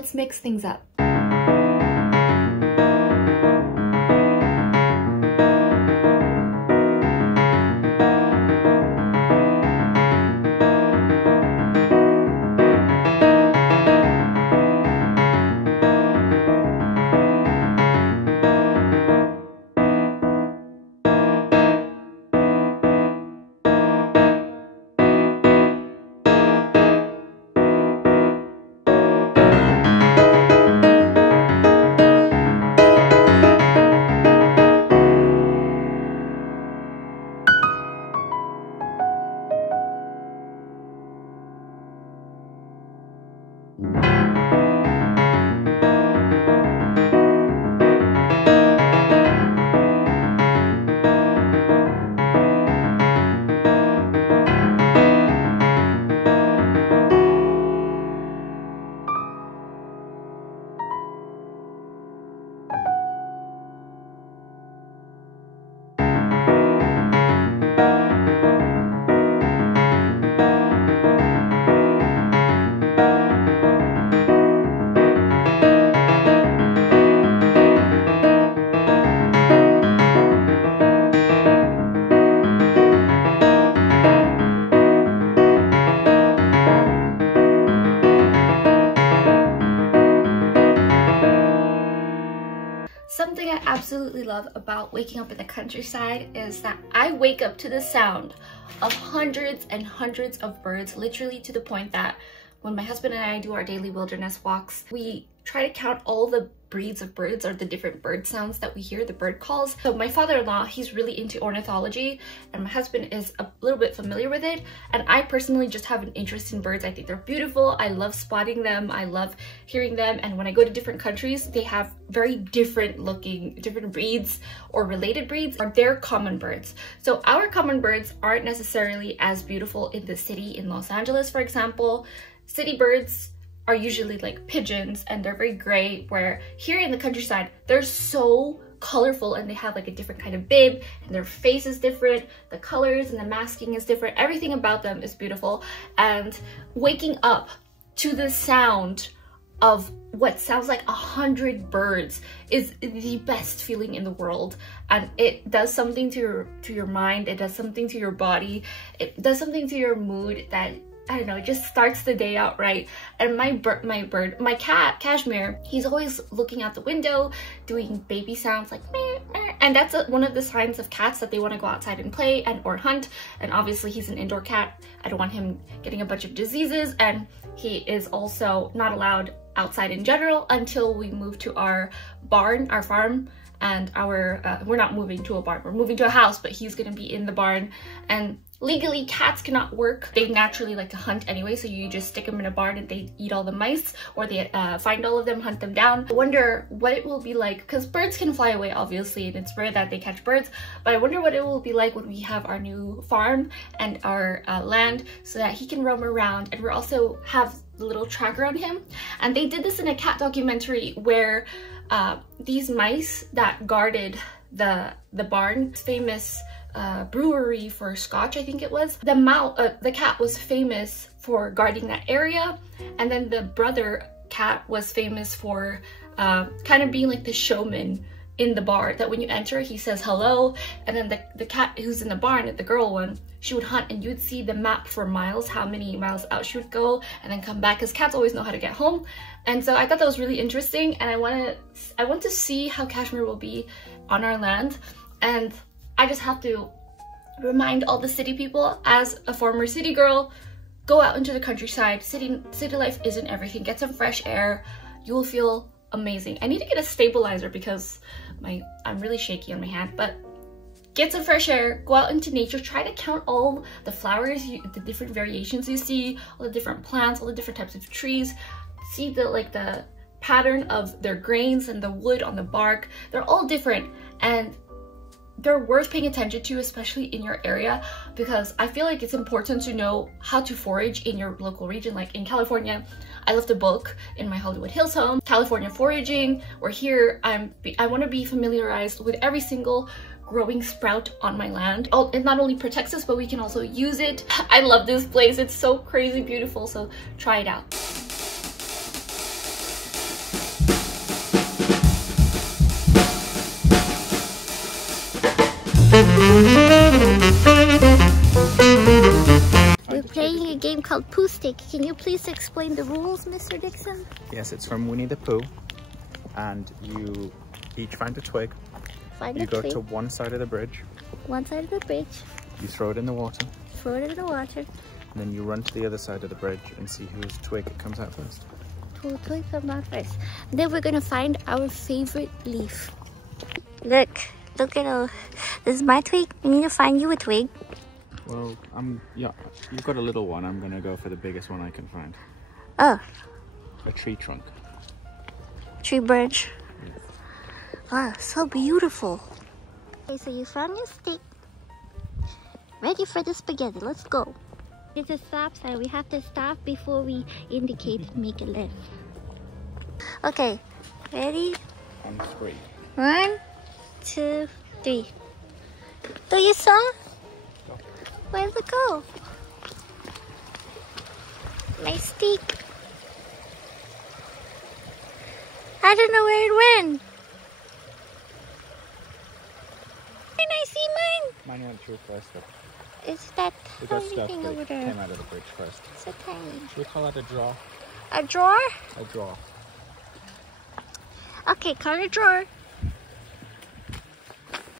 let's mix things up. Something I absolutely love about waking up in the countryside is that I wake up to the sound of hundreds and hundreds of birds, literally to the point that when my husband and I do our daily wilderness walks, we try to count all the breeds of birds or the different bird sounds that we hear, the bird calls. So my father-in-law, he's really into ornithology, and my husband is a little bit familiar with it, and I personally just have an interest in birds. I think they're beautiful. I love spotting them. I love hearing them, and when I go to different countries, they have very different breeds or related breeds, or they're common birds. So our common birds aren't necessarily as beautiful in the city. In Los Angeles, for example, city birds are usually like pigeons and they're very gray, where here in the countryside they're so colorful and they have like a different kind of bib and their face is different, the colors and the masking is different, everything about them is beautiful. And waking up to the sound of what sounds like 100 birds is the best feeling in the world, and it does something to your mind, it does something to your body, it does something to your mood that, I don't know, it just starts the day out right. And my cat, Cashmere, he's always looking out the window, doing baby sounds like meh, meh. And that's one of the signs of cats, that they want to go outside and play and or hunt. And obviously he's an indoor cat. I don't want him getting a bunch of diseases, and he is also not allowed outside in general until we move to our barn, our farm. And we're not moving to a barn, we're moving to a house, but he's gonna be in the barn. And legally, cats cannot work. They naturally like to hunt anyway, so you just stick them in a barn and they eat all the mice, or they find all of them, hunt them down. I wonder what it will be like, because birds can fly away obviously, and it's rare that they catch birds, but I wonder what it will be like when we have our new farm and our land, so that he can roam around. And we also have the little tracker on him. And they did this in a cat documentary where these mice that guarded the barn, famous brewery for scotch, I think it was, the cat was famous for guarding that area, and then the brother cat was famous for kind of being like the showman in the bar, that when you enter he says hello. And then the cat who's in the barn, the girl one, she would hunt and you'd see the map for miles, how many miles out she would go and then come back, because cats always know how to get home. And so I thought that was really interesting, and I want to see how Cashmere will be on our land. And I just have to remind all the city people, as a former city girl, go out into the countryside. City life isn't everything. Get some fresh air. You will feel amazing. I need to get a stabilizer because I'm really shaky on my hand, but get some fresh air, go out into nature, try to count all the flowers, the different variations you see, all the different plants, all the different types of trees, see the pattern of their grains and the wood on the bark. They're all different, and they're worth paying attention to, especially in your area, because I feel like it's important to know how to forage in your local region. Like in California, I left a book in my Hollywood Hills home, California Foraging, where here I want to be familiarized with every single growing sprout on my land. It not only protects us, but we can also use it. I love this place. It's so crazy beautiful, so try it out. We're playing a game called Pooh Stick. Can you please explain the rules, Mr. Dixon? Yes, it's from Winnie the Pooh, and you each find a twig. You go to one side of the bridge. One side of the bridge. You throw it in the water. Throw it in the water. And then you run to the other side of the bridge and see whose twig comes out first. Whose twig comes out first. And then we're gonna find our favorite leaf. Look at all. This is my twig. We need to find you a twig. Well, yeah, you've got a little one. I'm gonna go for the biggest one I can find. Oh. A tree trunk. Tree branch. Yes. Wow, so beautiful. Okay, so you found your stick. Ready for the spaghetti. Let's go. It's a stop sign. We have to stop before we indicate and make a left. Okay, ready? On 3. 1, 2, 3. So you saw? Go. Where'd it go? My stick. I don't know where it went. Can I see mine? Mine went through first. It's that It got tiny stuck. thing over It there. came out of the bridge first. So tiny. Should we call it a draw? A drawer? A draw. Okay, call it a drawer.